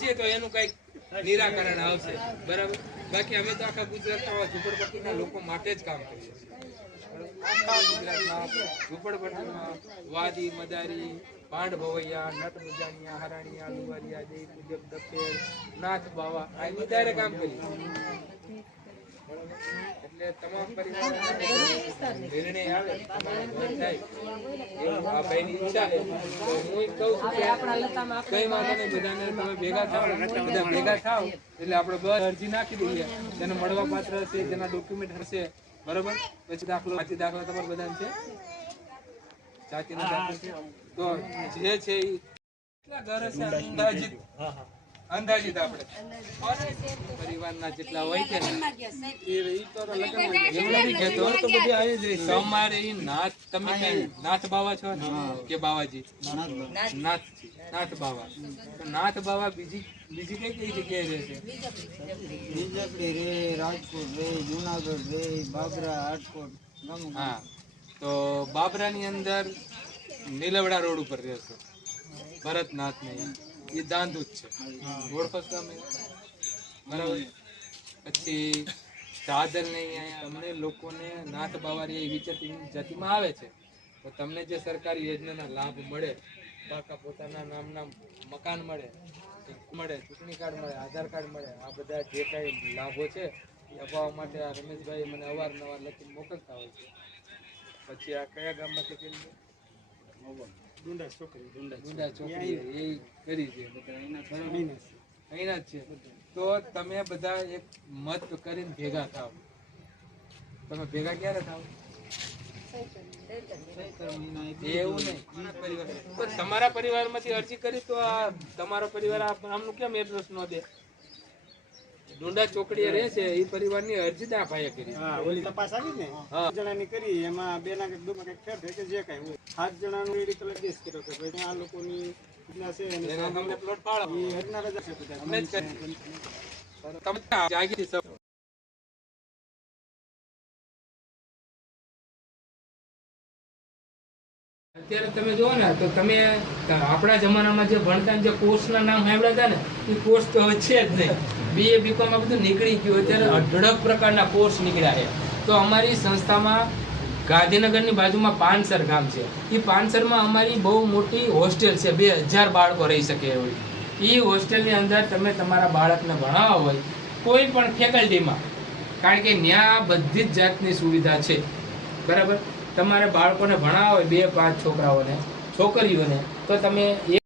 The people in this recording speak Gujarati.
છીએ તો એનું કઈક નિરાકરણ આવશે, બરાબર. બાકી અમે તો આખા ગુજરાતના ઝુંપડપટ્ટીના લોકો માટે જ કામ કરીએ છીએ. આખા ગુજરાતમાં ઝુંપડપટ્ટીમાં વાદી, મદારી, ભાંડ ભવૈયા, નટ મુજાનિયા, હરાણીયા, લુવારિયા, જય પૂજક, દફેર, નાથ બાવા આ નિધારે કામ કરીએ. એટલે તમામ પરિવાર નિર્ણય આવે થાય એવું આ ભાઈની ઈચ્છા છે. તો હું કહું છું કે કઈ વાંધો નહીં, બધાને તમે ભેગા થાવ, બધા ભેગા થાવ એટલે આપણે બસ અરજી નાખી દઈએ. જેને મળવા પાત્ર હશે, જેના ડોક્યુમેન્ટ હશે, બરોબર. પછી દાખલા તમારે બધાને છે, જાતિના દાખલા તો જે છે એ કેટલા ઘર હશે અંદાજિત આપણે પરિવારના જેટલા હોય છે ને તમારે નાથ, તમે નાથ બાવા છો ને કે બાવાજી? નાથ બાવા. તો નાથ બાવા બીજી કઈ કઈ જગ્યાએ રહેશે? બીજકડી રે, રાજકોટ રે, જુનાગઢ રે, બાબરા, રાજકોટ. હા, તો બાબરાની અંદર નીલવડા રોડ ઉપર રહેશો, ભરતનાથ ને એ દાંદુ જ છે, ઓળખો તમે, બરાબર. પછી દાદર ને તમને લોકોને નાથ બાવારી વિચરતી જાતિમાં આવે છે, તો તમને જે સરકારી યોજનાના લાભ મળે, કાકા પોતાના નામના મકાન મળે, ચૂંટણી કાર્ડ મળે, આધાર કાર્ડ મળે, આ બધા જે કઈ લાભો છે એ અપાવવા માટે આ રમેશભાઈ મને અવારનવાર લખીને મોકલતા હોય છે. પછી આ કયા ગામમાં લખેલું છે? ડુંડા છોકરી એ કરી છે, અહીંના જ છે. તો તમે બધા એક મત કરીને ભેગા થાવ. તમે ભેગા ક્યારે થાવ? એવું નહીં, તમારા પરિવારમાંથી અરજી કરી તો આ તમારો પરિવાર આમનું કેમ એડ્રેસ ન દે? ડુંડા ચોકડીએ રહે છે એ પરિવારની અરજી ના ભાઈએ કરી. હા, ઓલી તપાસ આવી ને 2 જણાની કરી, એમાં 2 ના કઈક ફેર થાય કે જે કઈ હોય 7 જણાનું એ રીતે કેસ કર્યો કે ભાઈ આ લોકોની ઇતના છે અને તમને પ્લોટ પાડો એ હરના રજા છે બધા અમે જ કરી. તમે જાગીરી સબ અત્યારે તમે જુઓ ને તો તમે આપણા જમાનામાં જે ભણતા જે કોર્સના નામ સાંભળ્યા હતા ને એ કોર્સ તો હવે છે જ નહીં. BA BCom માં બધું નીકળી ગયું. અત્યારે અઢળક પ્રકારના કોર્સ નીકળ્યા છે. તો અમારી સંસ્થામાં ગાંધીનગરની બાજુમાં પાનસર ગામ છે, એ પાનસરમાં અમારી બહુ મોટી હોસ્ટેલ છે, 2000 બાળકો રહી શકે એવી. એ હોસ્ટેલની અંદર તમે તમારા બાળકને ભણાવવા હોય કોઈ પણ ફેકલ્ટીમાં, કારણ કે ત્યાં બધી જ જાતની સુવિધા છે, બરાબર. તમારે બાળકોને ભણાવવા હોય 2-5 છોકરાઓને, છોકરીઓને, તો તમે